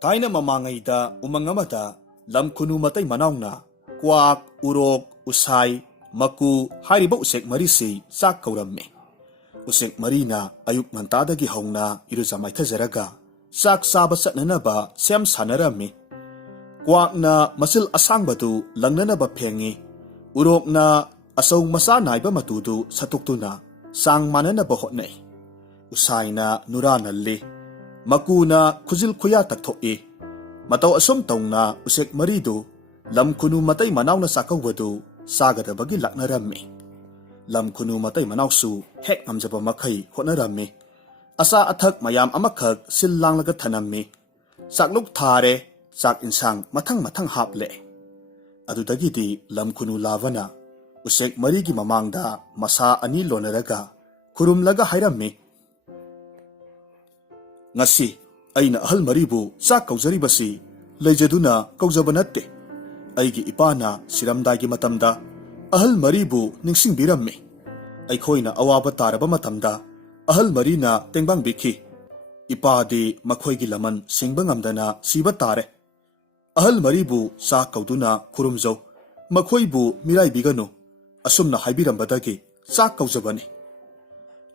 Taina mamangayda umangamada lam kunu matay manawna kwak, urok, usay, maku hariba usek marisi sak kauramme. Usek marina ayuk ngantadagi hawna iruza maithazaraga sak saba satnanaba sem sanaramme. Kwak na masil asangbadu langnanaba phengi, urok na asaw masa naiba matudu satuktuna sang mananaba hotnay. Usay na nuranalli, maku na khuzil khuya takthoi. Mataw asom tawna usek maridu lam kunu matay manaw na sakawadu sagadabagi laknarammi. Lam kunu matay manawsu hek ngamjaba makhay hotnarammi. Asa athak mayam amakhak sillang laga thanammi. Sakluk thare sak insang mathang haple. Adudagidi lam kunu lavana usek marigi mamangda masa ani lonaraga kurum laga hairammi. Ngasi aina ahal maribu sak kauzaribasi leijaduna kauzaba natte. Aigi ipana siramdagi matamda ahal maribu ningsingbirammi. Aikhoina awaba taraba matamda ahal marina tengbang bikhi. Ipadi makhoigi laman singbangamdana siba tare. Ahal maribu sak kauduna kurumzau makhoibu mirai biganu asumna haibirambadagi sak kauzabani.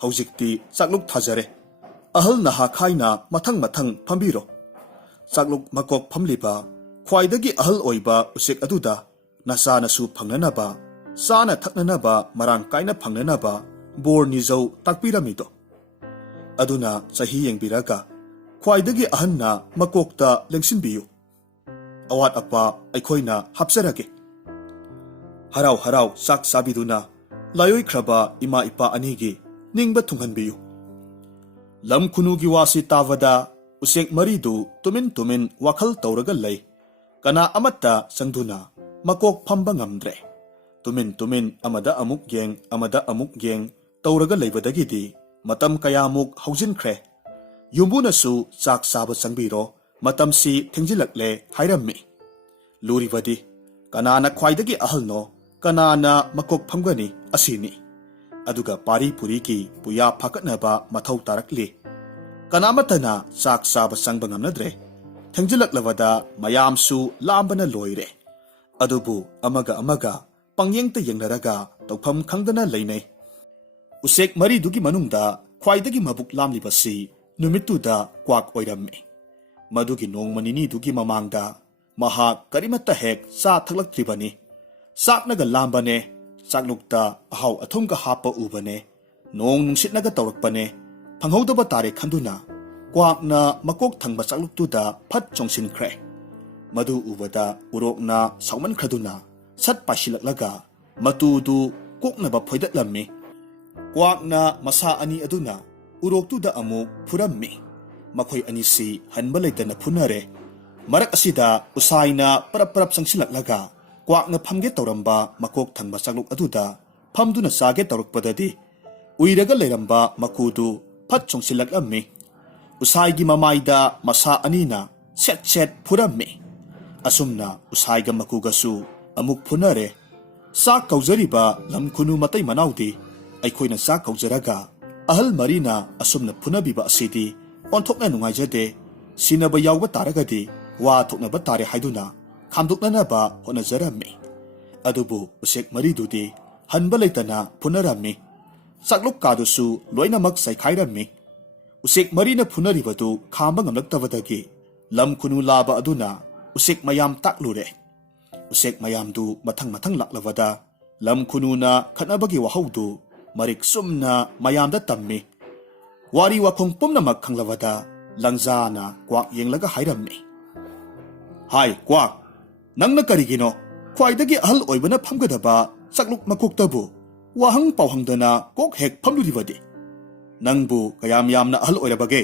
Haujikti sakluk thajare. Ahal naha khaina mathang phambiro. Sakluk makok phamliba khwaidagi ahal oiba usek aduda nasa nasu phangnanaba sana thaknanaba marang kaina phangnanaba bor nizau takpiramido. Aduna sahi yengbiraga khwaidagi ahanna makokta lengsinbiyu. Awat apa aikhoina hapsarage. Harau sak sabiduna layoi khraba ima ipa anigi ningba thunghanbiyu. Lam kunugi wasi tavada usek maridu tumin wakhal tauraga lay. Kana amata sangduna makok phamba ngamdre. Tumin amada amuk geng tauraga laybadagidi matam kayamuk haujinkhre. Yumbunasu sak saba sangbiro matamsi thengjilakle hairammi. Luribadi kanana khwaidagi ahalno kanana makok phamgani asini. Aduga pari puriki puya phakatnaba mathau tarakli. Kanamatana sak saba sangba ngamnadre. Thengjilaklavada mayamsu lambana loire. Adubu amaga pangyengta yengnaraga tawpham khangdana lainay. Usek maridugi manungda khwaidagi mabuk lamlibasi numittuda kwak oirammi. Madugi nongmanini dugi mamangda mahak karimata hek sa thaklaktribani. Saknaga lambane, saklukta ahaw athumga hapa ubane, nong nungsitnaga tawrakpane, phanghawdaba tare khanduna kwakna makok thangba sakluktuda phat chongsinkre. Madu ubada urokna sauman khraduna sat pasilaklaga matudu koknaba phoidatlammi. Kwakna masa ani aduna uroktuda amuk phurammi. Makhoi anisi hanba leitana phunare. Marak asida usayna parap sangsilaklaga kwakna phamge tawramba makok thangba sakluk aduda phamduna sage tawrakpadadi uiraga leiramba makudu phat chongsilaklammi. Usaygi mamaida masa anina set phurammi. Asumna usayga makugasu amuk phunare. Sak kauzariba lam kunu matay manawdi aikhoina sak kauzaraga ahal marina asumna phunabiba asidi onthokna nungaijade. Sinaba yawba taragadi wa thoknaba tare haiduna khamduknanaba honajarammi. Adubu usek maridudi hanba leitana phunarammi. Sakluk kadusu loinamak saikairammi. Usek marina phunaribadu khamba ngamlaktavadagi lam kunu laba aduna usek mayam taklure. Usek mayamdu mathang laklavada lam kununa khatnabagi wahawdu marik sumna mayamda tammi. Wari wakhong pumnamak khanglavada langzana kwak yenglaga hairammi. Hai kwak, nangna karigino khwaidagi ahal oibana phamgadaba sakluk makoktabu wahang pauhangdana kok hek phamluribadi. Nangbu kayam yamna ahal oirabage.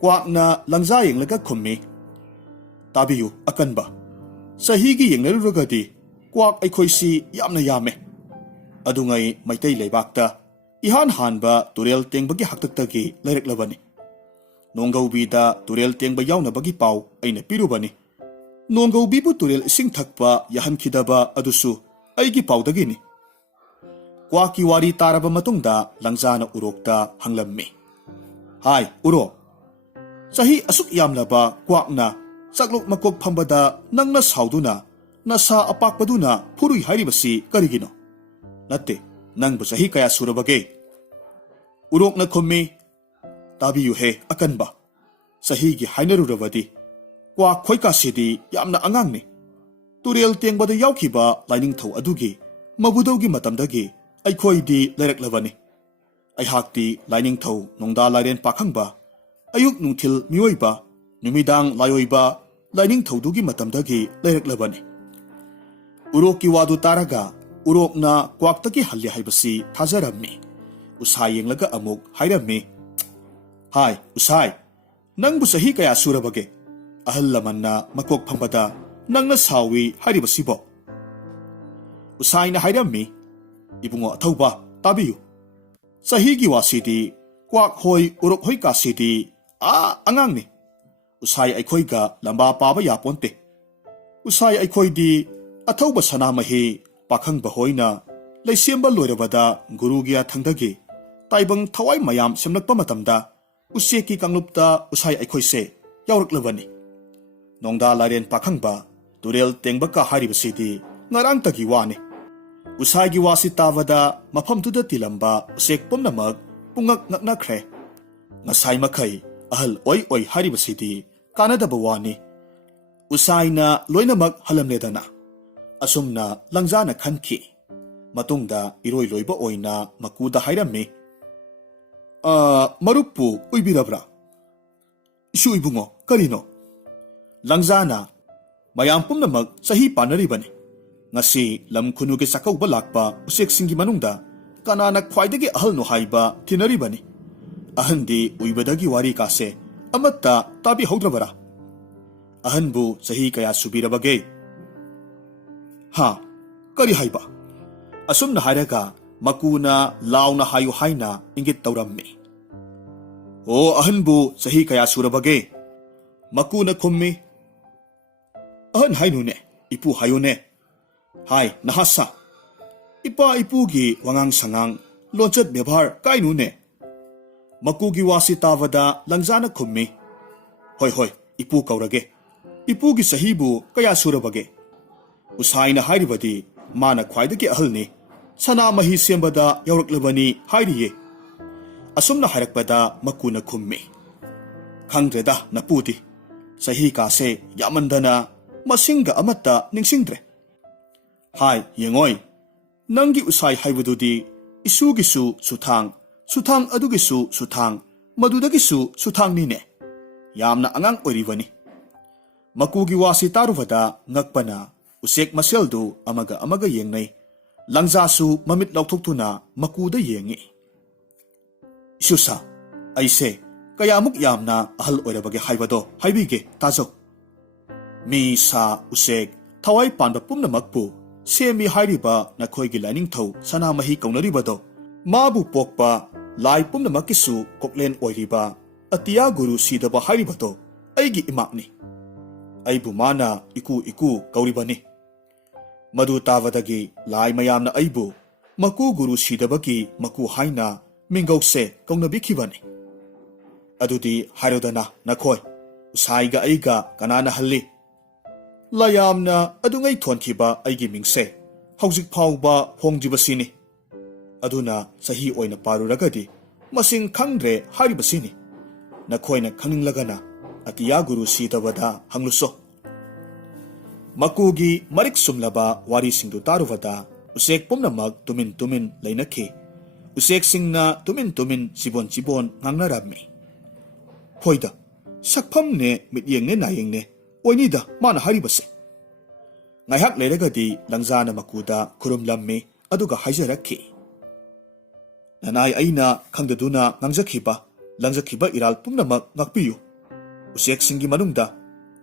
Kwakna langza yenglaga khummi. Tabiyu akanba. Sahigi yengnaruragadi kwak aikhoisi yamna yame. Adungai maitai leibakta ihan hanba turel tengbagi haktaktagi laireklabani. Nongaubida turel tengba yawnabagi pau aina pirubani. Nongaubibu turel ising thakpa yahankhidaba adusu aigi paudagini. Kwaki wari taraba matungda langzana urokta hanglammi. Hai urok, Sahi asuk yamlaba kwakna saklok makok phambada nangna sauduna nasa apakpaduna phurui hairibasi karigino natte nangbu sahi kaya surabage urokna khommi tabiyu he akanba sahi gi hainarurabadi kwa khoika sidi yamna angangne turel tengbada yaukhiba laining thau adugi mabudaugi matamdagi aikhoidi lairaklavani aihakti laining thau nongda lairen pakhangba ayuk nungthil miyoiba numidang layoiba laining thaudugi matamdagi lairaklavani urokki wadu taraga urokna kwaktaki halli haibasi thajarammi usai yenglaga amuk hairammi hai usai nangbu sahi kaya surabage ahal lamanna makok phambada nangna sawi hairibasibo usaina hairammi ibungo athauba tabiyu sahi gi wasidi kwak hoi urok hoi kasidi angangni usai aikhoiga lamba paba yaponte usai aikhoidi athauba sanamahi pakhang bahoina leisemba loirabada gurugia thangdagi taibang thawai mayam semnakpa matamda useki kanglupta usai aikhoise yauraklabani nongda laren pakhangba turel tengbaka haribasidi ngarang tagi wane usai gi wasi tawada mafam tuda tilamba usek pomnamak pungak ngaknakhre ngasai makai ahal oi haribasidi kanadaba wani usaina loinamak halamledana asumna langjana khanki matungda iroi loiba oina makuda hairammi marupu uibirabra isu ibungo karino langjana mayam pumnamak sahi panaribani ngasi lam khunuge sakauba lakpa usek singi manungda kanana khwaidagi ahal no haiba thinaribani ahandi uibadagi wari kase amatta tabi haudrabara ahanbu sahi kaya subirabage ha kari haiba asumna hairaga makuna launa hayu haina ingit taurammi o ahanbu sahi kaya surabage makuna khummi ahan hainune ipu hayune hai nahasa ipa ipugi wangang sangang lonchat bebhar kainune makugi wasi tawada langjana khummi hoi ipu kaurage ipugi sahibu kaya surabage usaina hairibadi mana khwaidagi ahalni sana mahi sembada yauraklabani hairiye asumna hairakpada makuna khummi khangdreda napudi sahi kase yamandana masinga amatta ningsingdre hai yengoi nangi usai haibududi isugisu suthang adugisu suthang madudagisu suthang nine yamna angang oribani makugi wasi taruvada ngakpana usek maseldu amaga yengnai langjasu mamit lauthokthuna makuda yengi isusa aise kayamuk yamna ahal oirabage haibado haibige tajo mi sa usek thawai panba pumna makpu semi hairiba nakhoigi lining thau sana mahi kaunaribado mabu pokpa lai pumna makisu koklen oiriba atiya guru sidaba hairibado aigi imakni aibu mana iku kauribani madu tavadagi lai mayamna aibu maku guru sidabaki maku haina mingause kaunabikibani adudi hairodana nakhoi usaiga aiga kanana halli layamna adungai thonkiba aigi mingse haujik phauba hongjibasini aduna sahi oina paruragadi masing khangdre haribasini nakhoina khanginglagana atiya guru sidabada hangluso makugi marik sumlaba wari singdu taruvada usek pomnamak tumin lainakhi usek singna tumin sibon ngangnarami hoida sakphamne mityengne nayengne oinida mana haribase ngaihak leiragadi langjana makuda khurumlammi aduga haijarakhi nanai aina khangdaduna langjakhiba iral pumnamak ngakpiyu usek singi manungda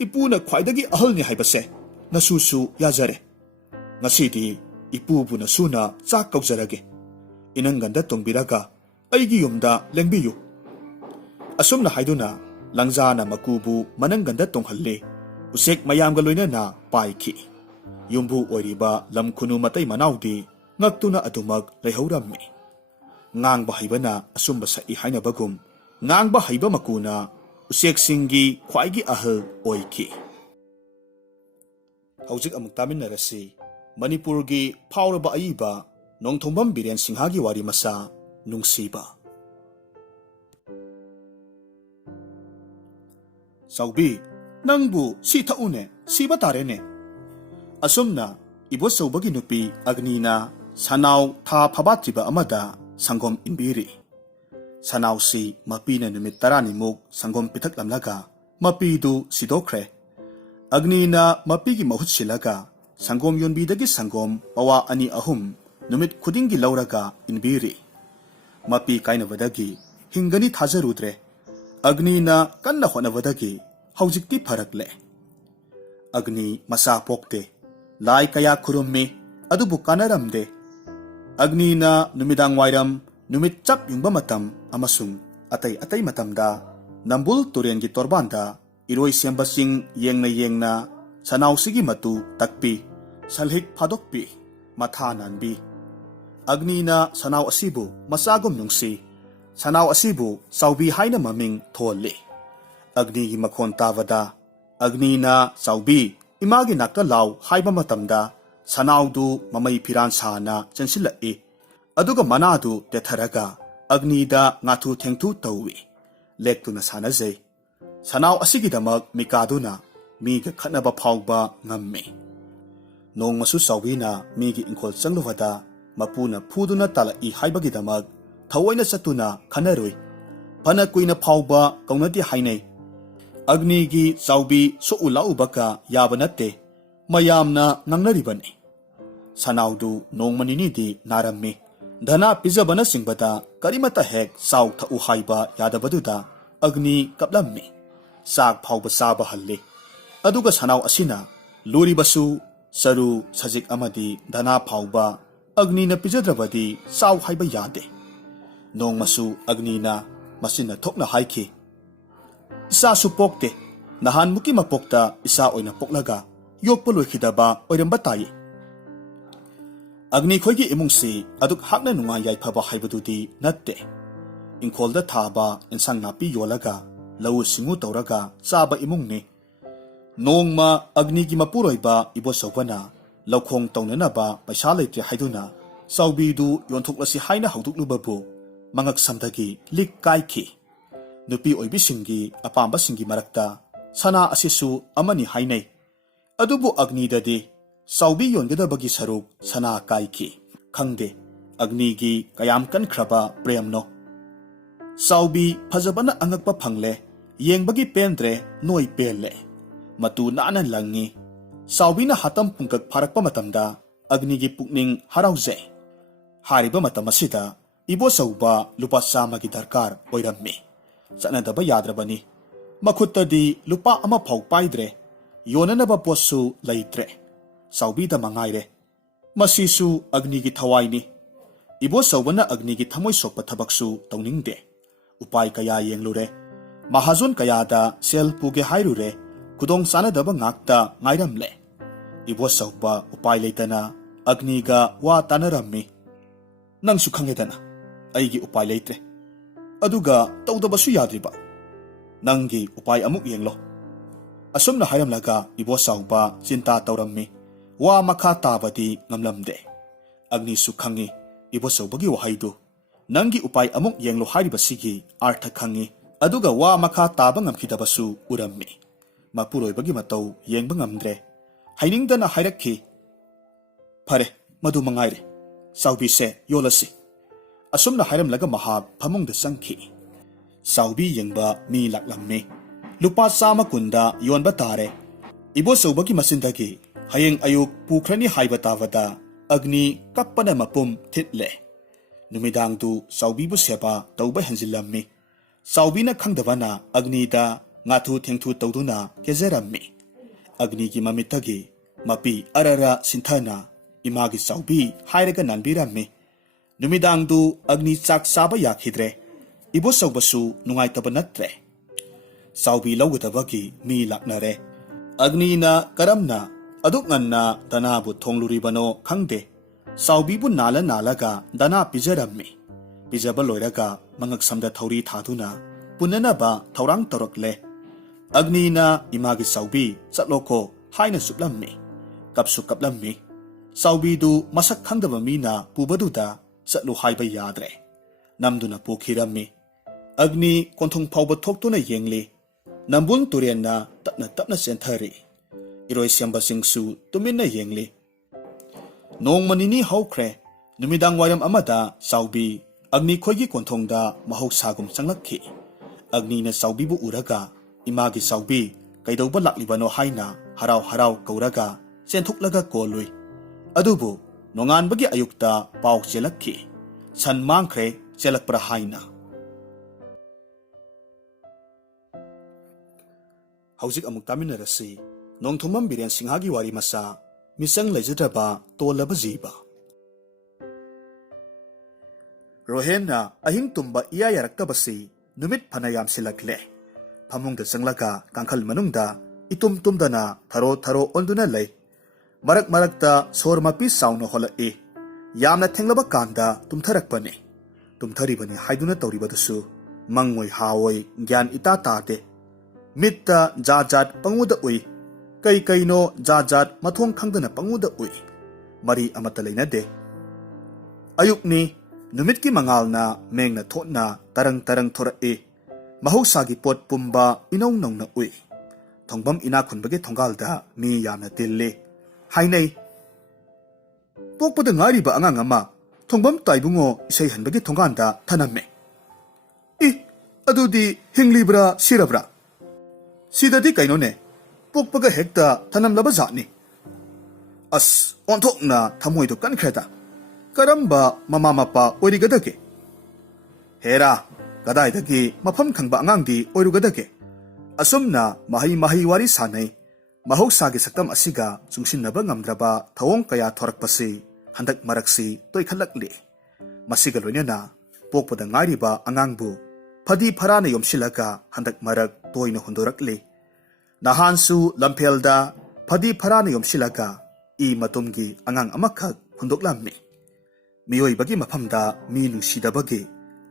ipuna khwaidagi ahalni haibase nasusu yajare ngasidi ipubu nasuna chak kaujarage inanganda tongbiraga aigi yumda lengbiyu asumna haiduna langjana makubu mananganda tonghalle usek mayamga loinana paiki yumbu oiriba lamkhunu matai manaudi ngaktuna adumak leihaurammi ngangba haibana asumba sai hainabagum ngangba haiba makuna ꯎꯆꯦꯛꯁꯤꯡꯒꯤ ꯈ꯭ꯋꯥꯏꯒꯤ ꯑꯍꯜ ꯑꯣꯏꯈꯤ꯫ ꯍꯧꯖꯤꯛ ꯑꯃꯨꯛ ꯇꯥꯃꯤꯟꯅꯔꯁꯤ ꯃꯅꯤꯄꯨꯔꯒꯤ ꯐꯥꯎꯔꯕ ꯑꯏꯕ ꯅꯣꯡꯊꯣꯝꯕꯝ ꯕꯤꯔꯦꯟ ꯁꯤꯡꯍꯒꯤ ꯋꯥꯔꯤ ꯃꯆꯥ ꯅꯨꯡꯁꯤꯕ꯫ ꯆꯥꯎꯕꯤ, ꯅꯪꯕꯨ ꯁꯤ ꯊꯛꯎꯅꯦ, ꯁꯤꯕ ꯇꯥꯔꯦꯅꯦ꯫ ꯑꯁꯨꯝꯅ ꯏꯕꯣꯆꯧꯕꯒꯤ ꯅꯨꯄꯤ ꯑꯒꯅꯤꯅ ꯁꯅꯥꯎ ꯊꯥ ꯐꯕꯥꯠꯇ꯭ꯔꯤꯕ ꯑꯃꯗ ꯁꯪꯒꯣꯝ ꯏꯟꯕꯤꯔꯤ꯫ ꯁꯅꯥꯎꯁꯤ ꯃꯄꯤꯅ ꯅꯨꯃꯤꯠ 10ꯅꯤꯃꯨꯛ ꯁꯪꯒꯣꯝ ꯄꯤꯊꯛꯂꯝꯂꯒ ꯃꯄꯤꯗꯨ ꯁꯤꯗꯣꯛꯈ꯭ꯔꯦ꯫ ꯑꯒꯅꯤꯅ ꯃꯄꯤꯒꯤ ꯃꯍꯨꯠ ꯁꯤꯜꯂꯒ ꯁꯪꯒꯣꯝ ꯌꯣꯟꯕꯤꯗꯒꯤ ꯁꯪꯒꯣꯝ ꯄꯋꯥ 2-3 ꯅꯨꯃꯤꯠ ꯈꯨꯗꯤꯡꯒꯤ ꯂꯧꯔꯒ ꯏꯟꯕꯤꯔꯤ꯫ ꯃꯄꯤ ꯀꯥꯏꯅꯕꯗꯒꯤ ꯍꯤꯡꯒꯅꯤ ꯊꯥꯖꯔꯨꯗ꯭ꯔꯦ꯫ ꯑꯒꯅꯤꯅ ꯀꯟꯅ ꯍꯣꯠꯅꯕꯗꯒꯤ ꯍꯧꯖꯤꯛꯇꯤ ꯐꯔꯛꯂꯦ꯫ ꯑꯒꯅꯤ ꯃꯆꯥ ꯄꯣꯛꯇꯦ꯫ ꯂꯥꯏ ꯀꯌꯥ ꯈꯨꯔꯨꯝꯃꯤ, ꯑꯗꯨꯕꯨ ꯀꯥꯟꯅꯔꯝꯗꯦ꯫ ꯑꯒꯅꯤꯅ ꯅꯨꯃꯤꯗꯥꯡ ꯋꯥꯏꯔꯝ, ꯅꯨꯃꯤꯠ ꯆꯞ ꯌꯨꯡꯕ ꯃꯇꯝ ꯑꯃꯁꯨꯡ ꯑꯇꯩ ꯃꯇꯝꯗ ꯅꯝꯕꯨꯜ ꯇꯨꯔꯦꯟꯒꯤ ꯇꯣꯔꯕꯥꯟꯗ ꯏꯔꯣꯏ ꯁꯦꯝꯕ ꯆꯤꯡ ꯌꯦꯡꯅ ꯌꯦꯡꯅ ꯁꯅꯥꯎꯁꯤꯒꯤ ꯃꯇꯨ ꯇꯛꯄꯤ, ꯁꯜꯍꯤꯛ ꯐꯥꯗꯣꯛꯄꯤ, ꯃꯊꯥ ꯅꯥꯟꯕꯤ꯫ ꯑꯒꯅꯤꯅ ꯁꯅꯥꯎ ꯑꯁꯤꯕꯨ ꯃꯆꯥꯒꯨꯝ ꯅꯨꯡꯁꯤ꯫ ꯁꯅꯥꯎ ꯑꯁꯤꯕꯨ ꯆꯥꯎꯕꯤ ꯍꯥꯏꯅ ꯃꯃꯤꯡ ꯊꯣꯜꯂꯤ꯫ ꯑꯒꯅꯤꯒꯤ ꯃꯈꯣꯟ ꯇꯥꯕꯗ ꯑꯒꯅꯤꯅ ꯆꯥꯎꯕꯤ, ꯏꯃꯥꯒꯤ ꯅꯥꯛꯇ ꯂꯥꯎ ꯍꯥꯏꯕ ꯃꯇꯝꯗ ꯁꯅꯥꯎꯗꯨ ꯃꯃꯩ ꯐꯤꯔꯥꯟ ꯁꯥꯅ ꯆꯦꯟꯁꯤꯜꯂꯛꯏ꯫ ꯑꯗꯨꯒ ꯃꯅꯥꯗꯨ ꯇꯦꯊꯔꯒ ꯑꯒꯅꯤꯗ ꯉꯥꯊꯨ ꯊꯦꯡꯊꯨ ꯇꯧꯏ꯫ ꯂꯦꯛꯇꯨꯅ ꯁꯥꯟꯅꯖꯩ꯫ ꯁꯅꯥꯎ ꯑꯁꯤꯒꯤꯗꯃꯛ ꯃꯤꯀꯥꯗꯨꯅ ꯃꯤꯒ ꯈꯠꯅꯕ ꯐꯥꯎꯕ ꯉꯝꯃꯤ꯫ ꯅꯣꯡꯃꯁꯨ ꯆꯥꯎꯕꯤꯅ ꯃꯤꯒꯤ ꯏꯪꯈꯣꯜ ꯆꯪꯂꯨꯕꯗ ꯃꯄꯨꯅ ꯐꯨꯗꯨꯅ ꯇꯥꯜꯂꯛꯏ ꯍꯥꯏꯕꯒꯤꯗꯃꯛ ꯊꯑꯣꯏꯅ ꯆꯠꯇꯨꯅ ꯈꯟꯅꯔꯨꯏ꯫ ꯐꯅ ꯀꯨꯏꯅ ꯐꯥꯎꯕ ꯀꯧꯅꯗꯦ ꯍꯥꯏꯅꯩ꯫ ꯑꯒꯅꯤꯒꯤ ꯆꯥꯎꯕꯤ ꯁꯣꯛꯎ ꯂꯥꯛꯎꯕꯀ ꯌꯥꯕ ꯅꯠꯇꯦ꯫ ꯃꯌꯥꯝꯅ ꯉꯥꯡꯅꯔꯤꯕꯅꯤ꯫ ꯁꯅꯥꯎꯗꯨ ꯅꯣꯡꯃ ꯅꯤꯅꯤꯗꯤ ꯅꯥꯔꯝꯃꯤ꯫ ꯙꯅꯥ ꯄꯤꯖꯕꯅꯆꯤꯡꯕꯗ ꯀꯔꯤꯃꯠꯇ ꯍꯦꯛ ꯆꯥꯎ ꯊꯛꯎ ꯍꯥꯏꯕ ꯌꯥꯗꯕꯗꯨꯗ ꯑꯒꯅꯤ ꯀꯞꯂꯝꯃꯤ꯫ ꯆꯥꯛ ꯐꯥꯎꯕ ꯆꯥꯕ ꯍꯜꯂꯤ꯫ ꯑꯗꯨꯒ ꯁꯅꯥꯎ ꯑꯁꯤꯅ ꯂꯨꯔꯤꯕꯁꯨ ꯆꯔꯨ ꯁꯖꯤꯛ ꯑꯃꯗꯤ ꯙꯅꯥ ꯐꯥꯎꯕ ꯑꯒꯅꯤꯅ ꯄꯤꯖꯗ꯭ꯔꯕꯗꯤ ꯆꯥꯎ ꯍꯥꯏꯕ ꯌꯥꯗꯦ꯫ ꯅꯣꯡꯃꯁꯨ ꯑꯒꯅꯤꯅ ꯃꯆꯤꯟꯅ ꯊꯣꯛꯅ ꯍꯥꯏꯈꯤ, ꯏꯆꯥꯁꯨ ꯄꯣꯛꯇꯦ꯫ ꯅꯍꯥꯟꯃꯨꯛꯀꯤ ꯃꯄꯣꯛꯇ ꯏꯆꯥ ꯑꯣꯏꯅ ꯄꯣꯛꯂꯒ ꯌꯣꯛꯄ ꯂꯣꯏꯈꯤꯗꯕ ꯑꯣꯏꯔꯝꯕ ꯇꯥꯏ꯫ ꯑꯒꯅꯤꯈꯣꯏꯒꯤ ꯏꯃꯨꯡꯁꯤ ꯑꯗꯨꯛ ꯍꯥꯛꯅ ꯅꯨꯡꯉꯥꯏ ꯌꯥꯏꯐꯕ ꯍꯥꯏꯕꯗꯨꯗꯤ ꯅꯠꯇꯦ꯫ ꯏꯪꯈꯣꯜꯗ ꯊꯥꯕ ꯏꯟꯁꯥꯡ ꯅꯥꯄꯤ ꯌꯣꯜꯂꯒ ꯂꯧꯎ ꯁꯤꯡꯎ ꯇꯧꯔꯒ ꯆꯥꯕ ꯏꯃꯨꯡꯅꯤ꯫ ꯅꯣꯡꯃ ꯑꯒꯅꯤꯒꯤ ꯃꯄꯨꯔꯣꯏꯕ ꯏꯕꯣꯆꯧꯕꯅ ꯂꯧꯈꯣꯡ ꯇꯧꯅꯅꯕ ꯄꯩꯁꯥ ꯂꯩꯇ꯭ꯔꯦ ꯍꯥꯏꯗꯨꯅ ꯆꯥꯎꯕꯤꯗꯨ ꯌꯣꯟꯊꯣꯛꯂꯁꯤ ꯍꯥꯏꯅ ꯍꯧꯗꯣꯛꯂꯨꯕꯕꯨ ꯃꯉꯛꯁꯝꯗꯒꯤ ꯂꯤꯛ ꯀꯥꯏꯈꯤ꯫ ꯅꯨꯄꯤ ꯑꯣꯏꯕꯤꯁꯤꯡꯒꯤ ꯑꯄꯥꯝꯕꯁꯤꯡꯒꯤ ꯃꯔꯛꯇ ꯁꯅꯥ ꯑꯁꯤꯁꯨ ꯑꯃꯅꯤ ꯍꯥꯏꯅꯩ꯫ ꯑꯗꯨꯕꯨ ꯑꯒꯅꯤꯗꯗꯤ ꯆꯥꯎꯕꯤ ꯌꯣꯟꯒꯗꯕꯒꯤ ꯁꯔꯨꯛ ꯁꯅꯥ ꯀꯥꯏꯈꯤ꯫ ꯈꯪꯗꯦ ꯑꯒꯅꯤꯒꯤ ꯀꯌꯥꯝ ꯀꯟꯈ꯭ꯔꯕ ꯄ꯭ꯔꯦꯝꯅꯣ꯫ ꯆꯥꯎꯕꯤ ꯐꯖꯕꯅ ꯑꯉꯛꯄ ꯐꯪꯂꯦ꯫ ꯌꯦꯡꯕꯒꯤ ꯄꯦꯟꯗ꯭ꯔꯦ, ꯅꯣꯏ ꯄꯦꯜꯂꯦ꯫ ꯃꯇꯨ ꯅꯥꯟꯅ ꯂꯪꯉꯤ꯫ ꯆꯥꯎꯕꯤꯅ ꯍꯥꯇꯝ ꯄꯨꯡꯀꯛ ꯐꯥꯔꯛꯄ ꯃꯇꯝꯗ ꯑꯒꯅꯤꯒꯤ ꯄꯨꯛꯅꯤꯡ ꯍꯔꯥꯎꯖꯩ꯫ ꯍꯥꯏꯔꯤꯕ ꯃꯇꯝ ꯑꯁꯤꯗ ꯏꯕꯣꯆꯧꯕ ꯂꯨꯄꯥ 100ꯒꯤ ꯗꯔꯀꯥꯔ ꯑꯣꯏꯔꯝꯃꯤ꯫ ꯆꯠꯅꯗꯕ ꯌꯥꯗ꯭ꯔꯕꯅꯤ꯫ ꯃꯈꯨꯠꯇꯗꯤ ꯂꯨꯄꯥ 1 ꯐꯥꯎ ป้ꯥꯏꯗ꯭ꯔꯦ꯫ ꯌꯣꯟꯅꯅꯕ ꯄꯣꯠꯁꯨ ꯂꯩꯇ꯭ꯔꯦ꯫ ꯆꯥꯎꯕꯤꯗ ꯃꯉꯥꯏꯔꯦ꯫ ꯃꯁꯤꯁꯨ ꯑꯒꯅꯤꯒꯤ ꯊꯋꯥꯏꯅꯤ꯫ ꯏꯕꯣꯆꯧꯕꯅ ꯑꯒꯅꯤꯒꯤ ꯊꯃꯣꯏ ꯁꯣꯛꯄ ꯊꯕꯛꯁꯨ ꯇꯧꯅꯤꯡꯗꯦ꯫ ꯎꯄꯥꯏ ꯀꯌꯥ ꯌꯦꯡꯂꯨꯔꯦ꯫ ꯃꯍꯥꯖꯣꯟ ꯀꯌꯥꯗ ꯁꯦꯜ ꯄꯨꯒꯦ ꯍꯥꯏꯔꯨꯔꯦ꯫ ꯈꯨꯗꯣꯡ ꯆꯥꯅꯗꯕ ꯉꯥꯛꯇ ꯉꯥꯏꯔꯝꯂꯦ꯫ ꯏꯕꯣꯆꯧꯕ ꯎꯄꯥꯏ ꯂꯩꯇꯅ ꯑꯒꯅꯤꯒ ꯋꯥ ꯇꯥꯅꯔꯝꯃꯤ꯫ ꯅꯪꯁꯨ ꯈꯪꯉꯦꯗꯅ ꯑꯩꯒꯤ ꯎꯄꯥꯏ ꯂꯩꯇ꯭ꯔꯦ, ꯑꯗꯨꯒ ꯇꯧꯗꯕꯁꯨ ꯌꯥꯗ꯭ꯔꯤꯕ꯫ ꯅꯪꯒꯤ ꯎꯄꯥꯏ ꯑꯃꯨꯛ ꯌꯦꯡꯂꯣ꯫ ꯑꯁꯨꯝꯅ ꯍꯥꯏꯔꯝꯂꯒ ꯏꯕꯣꯆꯧꯕ ꯆꯤꯟꯇꯥ ꯇꯧꯔꯝꯃꯤ꯫ ꯋꯥ ꯃꯈꯥ ꯇꯥꯕꯗꯤ ꯉꯝꯂꯝꯗꯦ꯫ ꯑꯒꯅꯤꯁꯨ ꯈꯪꯉꯤ ꯏꯕꯣꯆꯧꯕꯒꯤ ꯋꯥꯍꯩꯗꯨ꯫ ꯅꯪꯒꯤ ꯎꯄꯥꯏ ꯑꯃꯨꯛ ꯌꯦꯡꯂꯣ ꯍꯥꯏꯔꯤꯕꯁꯤꯒꯤ ꯑꯥꯔꯊ ꯈꯪꯉꯤ꯫ ꯑꯗꯨꯒ ꯋꯥ ꯃꯈꯥ ꯇꯥꯕ ꯉꯝꯈꯤꯗꯕꯁꯨ ꯎꯔꯝꯃꯤ꯫ ꯃꯄꯨꯔꯣꯏꯕꯒꯤ ꯃꯇꯧ ꯌꯦꯡꯕ ꯉꯝꯗ꯭ꯔꯦ꯫ ꯍꯩꯅꯤꯡꯗꯅ ꯍꯥꯏꯔꯛꯈꯤ, ꯐꯔꯦ ꯃꯗꯨ ꯃꯉꯥꯏꯔꯦ, ꯆꯥꯎꯕꯤꯁꯦ ꯌꯣꯜꯂꯁꯤ꯫ ꯑꯁꯨꯝꯅ ꯍꯥꯏꯔꯝꯂꯒ ꯃꯍꯥꯛ ꯐꯃꯨꯡꯗ ꯆꯪꯈꯤ꯫ ꯆꯥꯎꯕꯤ ꯌꯦꯡꯕ ꯃꯤ ꯂꯥꯛꯂꯝꯃꯤ꯫ ꯂꯨꯄꯥ 110ꯗ ꯌꯣꯟꯕ ꯇꯥꯔꯦ꯫ ꯏꯕꯣꯆꯧꯕꯒꯤ ꯃꯆꯤꯟꯗꯒꯤ ꯍꯌꯦꯡ ꯑꯌꯨꯛ ꯄꯨꯈ꯭ꯔꯅꯤ ꯍꯥꯏꯕ ꯇꯥꯕꯗ ꯑꯒꯅꯤ ꯀꯞꯄꯅ ꯃꯄꯨꯝ ꯊꯤꯠꯂꯦ꯫ ꯅꯨꯃꯤꯗꯥꯡꯗꯨ ꯆꯥꯎꯕꯤꯕꯨ ꯁꯦꯕꯥ ꯇꯧꯕ ꯍꯦꯟꯖꯤꯜꯂꯝꯃꯤ꯫ ꯆꯥꯎꯕꯤꯅ ꯈꯪꯗꯕꯅ ꯑꯒꯅꯤꯗ ꯉꯥꯊꯨ ꯊꯦꯡꯊꯨ ꯇꯧꯗꯨꯅ ꯀꯦꯖꯔꯝꯃꯤ꯫ ꯑꯒꯅꯤꯒꯤ ꯃꯃꯤꯠꯇꯒꯤ ꯃꯄꯤ ꯑꯔꯔ ꯁꯤꯟꯊꯅ ꯏꯃꯥꯒꯤ ꯆꯥꯎꯕꯤ ꯍꯥꯏꯔꯒ ꯅꯥꯟꯕꯤꯔꯝꯃꯤ꯫ ꯅꯨꯃꯤꯗꯥꯡꯗꯨ ꯑꯒꯅꯤ ꯆꯥꯛ ꯆꯥꯕ ꯌꯥꯈꯤꯗ꯭ꯔꯦ꯫ ꯏꯕꯣꯆꯧꯕꯁꯨ ꯅꯨꯡꯉꯥꯏꯇꯕ ꯅꯠꯇ꯭ꯔꯦ꯫ ꯆꯥꯎꯕꯤ ꯂꯧꯒꯗꯕꯒꯤ ꯃꯤ ꯂꯥꯛꯅꯔꯦ꯫ ꯑꯒꯅꯤꯅ ꯀꯔꯝꯅ ꯑꯗꯨꯛ ꯉꯟꯅ ꯙꯅꯥꯕꯨ ꯊꯣꯡꯂꯨꯔꯤꯕꯅꯣ ꯈꯪꯗꯦ꯫ ꯆꯥꯎꯕꯤꯕꯨ ꯅꯥꯜꯂꯒ ꯙꯅꯥ ꯄꯤꯖꯔꯝꯃꯤ꯫ ꯄꯤꯖꯕ ꯂꯣꯏꯔꯒ ꯃꯉꯛꯁꯝꯗ ꯊꯧꯔꯤ ꯊꯥꯗꯨꯅ पुननबा थौरांग तौरक्ले अग्निना इमागी साउबी चटलोको हाइना सुप्लम्मी कपसु कपलम्मी साउबीदु मसक खंगदबा मीना पुबदुदा चटलु हाइबा याद्रे नमदुना पोखिरम्मी अग्नि कोंथोंग फाउबा थोक्तुना येंगली नंबुन तुरेन्ना तपना तपना सेंथरी इरोय सेंबासिंगसु तुमिन्ना येंगली नोंमनिनी हौख्रे नुमिदांग वायरम अमदा साउबी अग्नि खोगी कोंथोंगदा महौसागुम चंगलखी अग्निना साउबीबु उरगा इमागी साउबी कैदौबा लाक्लिबनो हाइना हराव हराव कौरगा चेंथुक्लगा कोलुई अदुबु नोंगानबगी अयुक्ता पाउ चेलक्खी सन मांख्रे चेलकप्रा हाइना हौजिक अमुक तामिनरसी नोंथुमम बिरेन सिंहागी वारी मसा मिसंग लेजद्रबा तोलबा जीबा रोहेनना अहिंग तुम्बा इया यारक्तबसी नुमित फनायाम सिलक्ले फमुंगदा चंगलगा कांखल मनुंगदा इतुम तुमदना थरो थरो ओंदुना लई मरक मरकता सोर मपी साउनो होलए यामना थेंगलबा कांदा तुमथरकपने तुमथरिबने हाइदुना तौरिबदसु मंगोय हावोय ज्ञान इता ताते मित्ता जात जात पंगुदा उई कई कईनो जात जात मथोंग खंगदना पंगुदा उई मरी अमत लेनदे अयुक्नी नुमित की मंगालना मेंगना थोना तरंग तरंग थोरए महौसागी पोट पुंबा इनौ नौना उई थोंबम इना खुनबगे थोंगालदा मी यामना तिल्ले हाइनै पोकपदा ngairiba angang ama thongbam taibungo isai hanbagi thonganda thaname I adudi hinglibra sirabra sidadi kaino ne pokpaga hekta thanam laba jani as onthokna thamoi do kan khreda karamba mama mapa origadage hera kadai dagi mafam khangba angangdi oirugadage asumna mahi mahi wari sanai mahausaगी saktam asiga chungsinnaba ngamdraba thawong kaya thorakpasi handak maraksi toikhalakli masiga loinana pokpada ngairiba angangbu phadi pharana yomsilaga handak marak toina hundorakli nahansu lamphelda phadi pharana yomsilaga I matumgi angang amakhak hundoklamni miyoibagi maphamda mi nungsidabagi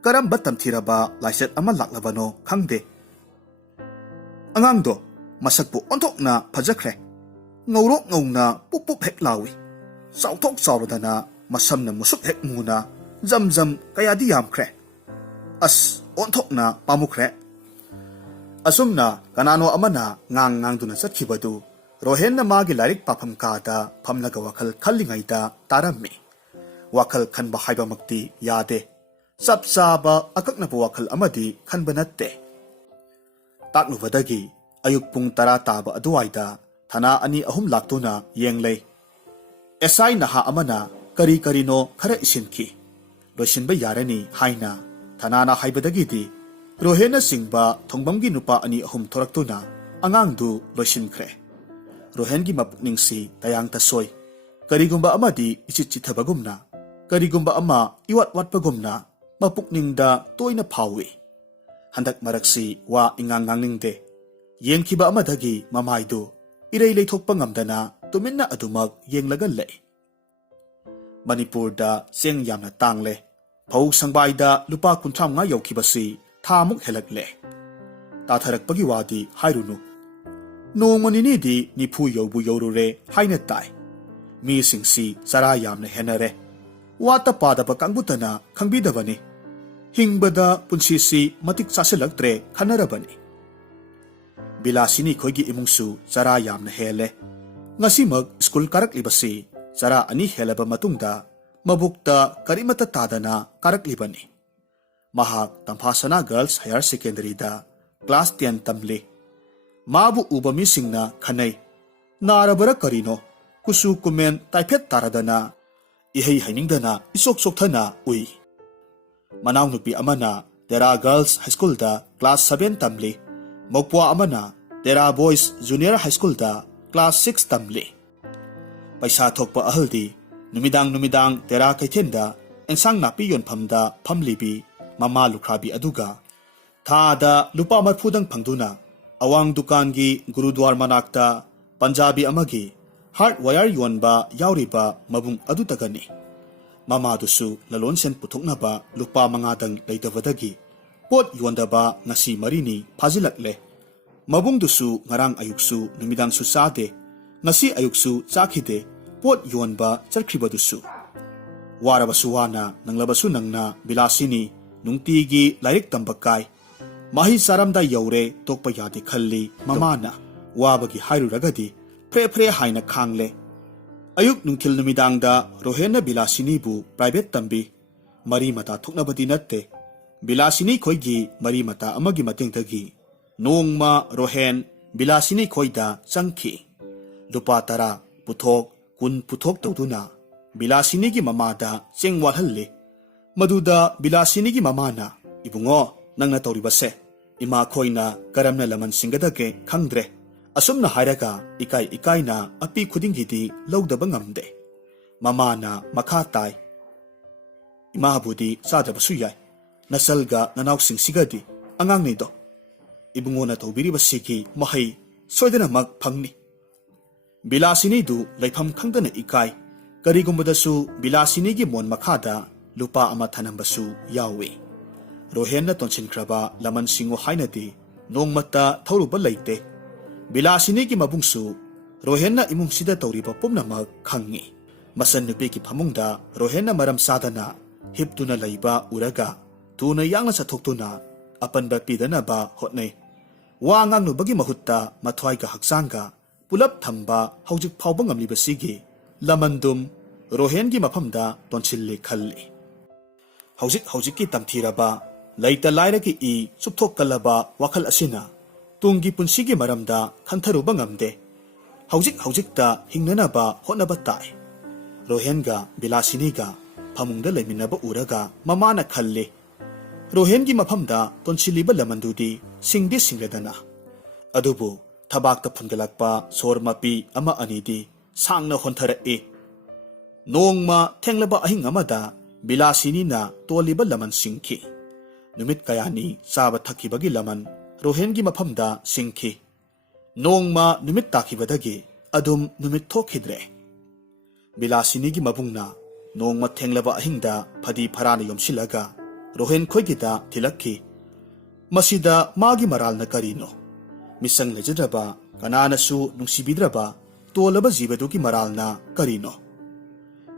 karamba tamthiraba laiset ama laklabano khangde angangdo masakpu onthokna phajakre ngaurok ngauna pupup hek lawi sauthok sauradana masamna musuk hek muna zamzam kayadi yamkhre as onthokna pamukre asumna kanano amana ngang duna chatkibadu rohenna magi larik papham kada phamlaga wakhal khallingaida tarammi wakhal khanba haiba makti yade sapsaba akakna wakhal amadi khanba natte taklubadagi ayuk pung tara taba aduwaida thana ani ahum laktuna yenglei esai naha amana kari karino khara isinki losinba yarani haina thana na haibadagi di rohena singba thongbamgi nupa ani ahum thoraktuna angangdu losinkhre rohengi mapukningsi tayang tasoi karigumba amadi ichichithabagumna karigumba ama iwat watpagumna mapukningda toina phawi handak maraksi wa ingangangningsde yengkiba amadagi mamaidu irei leithokpa ngamdana tuminna adumak yenglaga lei manipurda seng yamna tangle phau sangbaida lupa kuntham nga yaukibasi thamuk helakle tatharakpagi wadi hairunu nongmanini di nipu yobu yorure haina tai mi singsi sara yamna henare wata padaba kangbutana khangbidabani hingbada punsisi matik chaselaktre khanarabani bilasini khoigi imungsu chara yamna hele ngasimag school karaklibasi chara ani helaba matungda mabukta karimata tadana karaklibani mahak Tamphasana Girls Higher Secondary da class 10 tamle mabu ubami singna khanai narabara karino kusu kumen taiphet taradana ihei hainingdana isok sokthana ui manaw nupi amana Tera Girls High School da class 7 tamle Mokpua amana Tera Boys Junior High School da class 6 tamle paisa thokpa ahaldi numidang Tera Kaithenda ensang napi yonphamda phamlibi mama lukhrabi aduga thada lupa marphudang phangduna awang dukangi gurudwar manakta Punjabi amagi hardwire yonba yauriba mabung adutagani mama dusu lalon sen puthoknaba lupa mangadang leitawadagi ꯄꯣꯠ ꯌꯣꯟꯗꯕ ꯉꯁꯤ ꯃꯔꯤꯅꯤ ꯐꯥꯖꯤꯜꯂꯛꯂꯦ꯫ ꯃꯕꯨꯡꯗꯨꯁꯨ ꯉꯔꯥꯡ ꯑꯌꯨꯛꯁꯨ ꯅꯨꯃꯤꯗꯥꯡꯁꯨ ꯆꯥꯗꯦ, ꯉꯁꯤ ꯑꯌꯨꯛꯁꯨ ꯆꯥꯈꯤꯗꯦ, ꯄꯣꯠ ꯌꯣꯟꯕ ꯆꯠꯈ꯭ꯔꯤꯕꯗꯨꯁꯨ꯫ ꯋꯥꯔꯕꯁꯨ ꯋꯥꯅ ꯅꯪꯂꯕꯁꯨ ꯅꯪꯅ ꯕꯤꯂꯥꯁꯤꯅꯤ ꯅꯨꯡꯇꯤꯒꯤ ꯂꯥꯏꯔꯤꯛ ꯇꯝꯕ ꯀꯥꯏ, ꯃꯍꯩ ꯆꯥꯔꯝꯗꯥꯏ ꯌꯧꯔꯦ ꯇꯣꯛꯄ ꯌꯥꯗꯦ ꯈꯜꯂꯤ ꯃꯃꯥꯅ꯫ ꯋꯥꯕꯒꯤ ꯍꯥꯏꯔꯨꯔꯒꯗꯤ ꯐ꯭ꯔꯦ ꯐ꯭ꯔꯦ ꯍꯥꯏꯅ ꯈꯥꯡꯂꯦ꯫ ꯑꯌꯨꯛ ꯅꯨꯡꯊꯤꯜ ꯅꯨꯃꯤꯗꯥꯡꯗ ꯔꯣꯍꯦꯟꯅ ꯕꯤꯂꯥꯁꯤꯅꯤꯕꯨ ꯄ꯭ꯔꯥꯏꯚꯦꯠ ꯇꯝꯕꯤ꯫ ꯃꯔꯤ ꯃꯇꯥ ꯊꯣꯛꯅꯕꯗꯤ ꯅꯠꯇꯦ, ꯕꯤꯂꯥꯁꯤꯅꯤ ꯈꯣꯏꯒꯤ ꯃꯔꯤ ꯃꯇꯥ ꯑꯃꯒꯤ ꯃꯇꯦꯡꯗꯒꯤ ꯅꯣꯡꯃ ꯔꯣꯍꯦꯟ ꯕꯤꯂꯥꯁꯤꯅꯤ ꯈꯣꯏꯗ ꯆꯪꯈꯤ꯫ ꯂꯨꯄꯥ 10 ꯄꯨꯊꯣꯛ 20 ꯄꯨꯊꯣꯛ ꯇꯧꯗꯨꯅ ꯕꯤꯂꯥꯁꯤꯅꯤꯒꯤ ꯃꯃꯥꯗ ꯆꯦꯡ ꯋꯥꯠꯍꯜꯂꯤ꯫ ꯃꯗꯨꯗ ꯕꯤꯂꯥꯁꯤꯅꯤꯒꯤ ꯃꯃꯥꯅ, "ꯏꯕꯨꯡꯉꯣ, ꯅꯪꯅ ꯇꯧꯔꯤꯕꯁꯦ ꯏꯃꯥ ꯈꯣꯏꯅ ꯀꯔꯝꯅ ꯂꯃꯟ ꯁꯤꯡꯒꯗꯒꯦ ꯈꯪꯗ꯭ꯔꯦ." ꯑꯁꯨꯝꯅ ꯍꯥꯏꯔꯒ ꯏꯀꯥꯏ ꯏꯀꯥꯏꯅ ꯑꯄꯤ ꯈꯨꯗꯤꯡꯒꯤꯗꯤ ꯂꯧꯗꯕ ꯉꯝꯗꯦ꯫ ꯃꯃꯥꯅ ꯃꯈꯥ ꯇꯥꯏ, "ꯏꯃꯥꯕꯨꯗꯤ ꯆꯥꯗꯕꯁꯨ ꯌꯥꯏ, ꯅꯆꯜꯒ ꯅꯅꯥꯎꯁꯤꯡꯁꯤꯒꯗꯤ ꯑꯉꯥꯡꯅꯤꯗꯣ꯫ ꯏꯕꯨꯡꯉꯣꯅ ꯇꯧꯕꯤꯔꯤꯕꯁꯤꯒꯤ ꯃꯍꯩ ꯁꯣꯏꯗꯅꯃꯛ ꯐꯪꯅꯤ." ꯕꯤꯂꯥꯁꯤꯅꯤꯗꯨ ꯂꯩꯐꯝ ꯈꯪꯗꯅ ꯏꯀꯥꯏ꯫ ꯀꯔꯤꯒꯨꯝꯕꯗꯁꯨ ꯕꯤꯂꯥꯁꯤꯅꯤꯒꯤ ꯃꯣꯟ ꯃꯈꯥꯗ ꯂꯨꯄꯥ 1 ꯊꯅꯝꯕꯁꯨ ꯌꯥꯎꯏ꯫ ꯔꯣꯍꯦꯟꯅ ꯇꯣꯟꯁꯤꯟꯈ꯭ꯔꯕ ꯂꯃꯟ ꯁꯤꯡꯉꯨ ꯍꯥꯏꯅꯗꯤ ꯅꯣꯡꯃꯇ ꯊꯧꯔꯨꯕ ꯂꯩꯇꯦ꯫ ꯕꯤꯂꯥꯁꯤꯅꯤꯒꯤ ꯃꯕꯨꯡꯁꯨ ꯔꯣꯍꯦꯟꯅ ꯏꯃꯨꯡꯁꯤꯗ ꯇꯧꯔꯤꯕ ꯄꯨꯝꯅꯃꯛ ꯈꯪꯉꯤ꯫ ꯃꯆꯟꯅꯨꯄꯤꯒꯤ ꯐꯃꯨꯡꯗ ꯔꯣꯍꯦꯟꯅ ꯃꯔꯝ ꯆꯥꯗꯅ ꯍꯤꯞꯇꯨꯅ ꯂꯩꯕ ꯎꯔꯒ ꯊꯨꯅ ꯌꯥꯡꯅ ꯆꯠꯊꯣꯛꯇꯨꯅ ꯑꯄꯟꯕ ꯄꯤꯗꯅꯕ ꯍꯣꯠꯅꯩ꯫ ꯋꯥ ꯉꯥꯡꯅꯕꯒꯤ ꯃꯍꯨꯠꯇ ꯃꯊ꯭ꯋꯥꯏꯒ ꯍꯛꯆꯥꯡꯒ ꯄꯨꯂꯞ ꯊꯝꯕ ꯍꯧꯖꯤꯛ ꯐꯥꯎꯕ ꯉꯝꯂꯤꯕꯁꯤꯒꯤ ꯂꯃꯟꯗꯨꯝ ꯔꯣꯍꯦꯟꯒꯤ ꯃꯐꯝꯗ ꯇꯣꯟꯁꯤꯜꯂꯤ ꯈꯜꯂꯤ꯫ ꯍꯧꯖꯤꯛꯀꯤ ꯇꯝꯊꯤꯔꯕ ꯂꯩꯇ ꯂꯥꯏꯔꯒꯤ ꯏ ꯆꯨꯞꯊꯣꯛꯀꯜꯂꯕ ꯋꯥꯈꯜ ꯑꯁꯤꯅ ꯇꯨꯡꯒꯤ ꯄꯨꯟꯁꯤꯒꯤ ꯃꯔꯝꯗ ꯈꯟꯊꯔꯨꯕ ꯉꯝꯗꯦ꯫ ꯍꯧꯖꯤꯛꯇ ꯍꯤꯡꯅꯅꯕ ꯍꯣꯠꯅꯕ ꯇꯥꯏ꯫ ꯔꯣꯍꯦꯟꯒ ꯕꯤꯂꯥꯁꯤꯅꯤꯒ ꯐꯃꯨꯡꯗ ꯂꯩꯃꯤꯟꯅꯕ ꯎꯔꯒ ꯃꯃꯥꯅ ꯈꯜꯂꯤ, ꯔꯣꯍꯦꯟꯒꯤ ꯃꯐꯝꯗ ꯇꯣꯟꯁꯤꯜꯂꯤꯕ ꯂꯃꯟꯗꯨꯗꯤ ꯁꯤꯡꯗꯤ ꯁꯤꯡꯂꯗꯅ, ꯑꯗꯨꯕꯨ ꯊꯕꯥꯛꯇ ꯐꯨꯟꯒꯠꯂꯛꯄ ꯁꯣꯔ ꯃꯄꯤ ꯑꯃ ꯑꯅꯤꯗꯤ ꯁꯥꯡꯅ ꯍꯣꯟꯊꯔꯛꯏ꯫ ꯅꯣꯡꯃ ꯊꯦꯡꯂꯕ ꯑꯍꯤꯡ ꯑꯃꯗ ꯕꯤꯂꯥꯁꯤꯅꯤꯅ ꯇꯣꯜꯂꯤꯕ ꯂꯃꯟ ꯁꯤꯡꯈꯤ꯫ ꯅꯨꯃꯤꯠ ꯀꯌꯥꯅꯤ ꯆꯥꯕ ꯊꯛꯈꯤꯕꯒꯤ ꯂꯃꯟ ꯔꯣꯍꯦꯟꯒꯤ ꯃꯐꯝꯗ ꯁꯤꯡꯈꯤ꯫ ꯅꯣꯡꯃ ꯅꯨꯃꯤꯠ ꯇꯥꯈꯤꯕꯗꯒꯤ ꯑꯗꯨꯝ ꯅꯨꯃꯤꯠ ꯊꯣꯛꯈꯤꯗ꯭ꯔꯦ꯫ ꯕꯤꯂꯥꯁꯤꯅꯤꯒꯤ ꯃꯕꯨꯡꯅ ꯅꯣꯡꯃ ꯊꯦꯡꯂꯕ ꯑꯍꯤꯡꯗ ꯐꯗꯤ ꯐꯔꯥꯅ ꯌꯣꯝꯁꯤꯜꯂꯒ ꯔꯣꯍꯦꯟ ꯈꯣꯏꯒꯤꯗ ꯊꯤꯜꯂꯛꯈꯤ꯫ ꯃꯁꯤꯗ ꯃꯥꯒꯤ ꯃꯔꯥꯜꯅ ꯀꯔꯤꯅꯣ? ꯃꯤꯁꯪ ꯂꯩꯖꯗ꯭ꯔꯕ, ꯀꯅꯥꯅꯁꯨ ꯅꯨꯡꯁꯤꯕꯤꯗ꯭ꯔꯕ ꯇꯣꯜꯂꯕ ꯖꯤꯕꯗꯨꯒꯤ ꯃꯔꯥꯜꯅ ꯀꯔꯤꯅꯣ?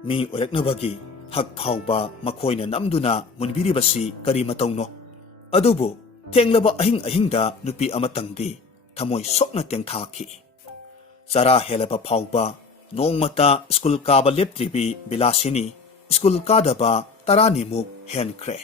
ꯃꯤ ꯑꯣꯏꯔꯛꯅꯕꯒꯤ ꯍꯛ ꯐꯥꯎꯕ ꯃꯈꯣꯏꯅ ꯅꯝꯗꯨꯅ ꯃꯨꯟꯕꯤꯔꯤꯕꯁꯤ ꯀꯔꯤ ꯃꯇꯧꯅꯣ? ꯑꯗꯨꯕꯨ ꯊꯦꯡꯂꯕ ꯑꯍꯤꯡꯗ ꯅꯨꯄꯤ ꯑꯃꯇꯪꯗꯤ ꯊꯃꯣꯏ ꯁꯣꯛꯅ ꯇꯦꯡꯊꯥꯈꯤ꯫ ꯆꯔꯥ ꯍꯦꯜꯂꯕ ꯐꯥꯎꯕ ꯅꯣꯡꯃꯇ ꯁ꯭ꯀꯨꯜ ꯀꯥꯕ ꯂꯦꯞꯇ꯭ꯔꯤꯕꯤ ꯕꯤꯂꯥꯁꯤꯅꯤ ꯁ꯭ꯀꯨꯜ ꯀꯥꯗꯕ 10 ꯍꯦꯟꯈ꯭ꯔꯦ꯫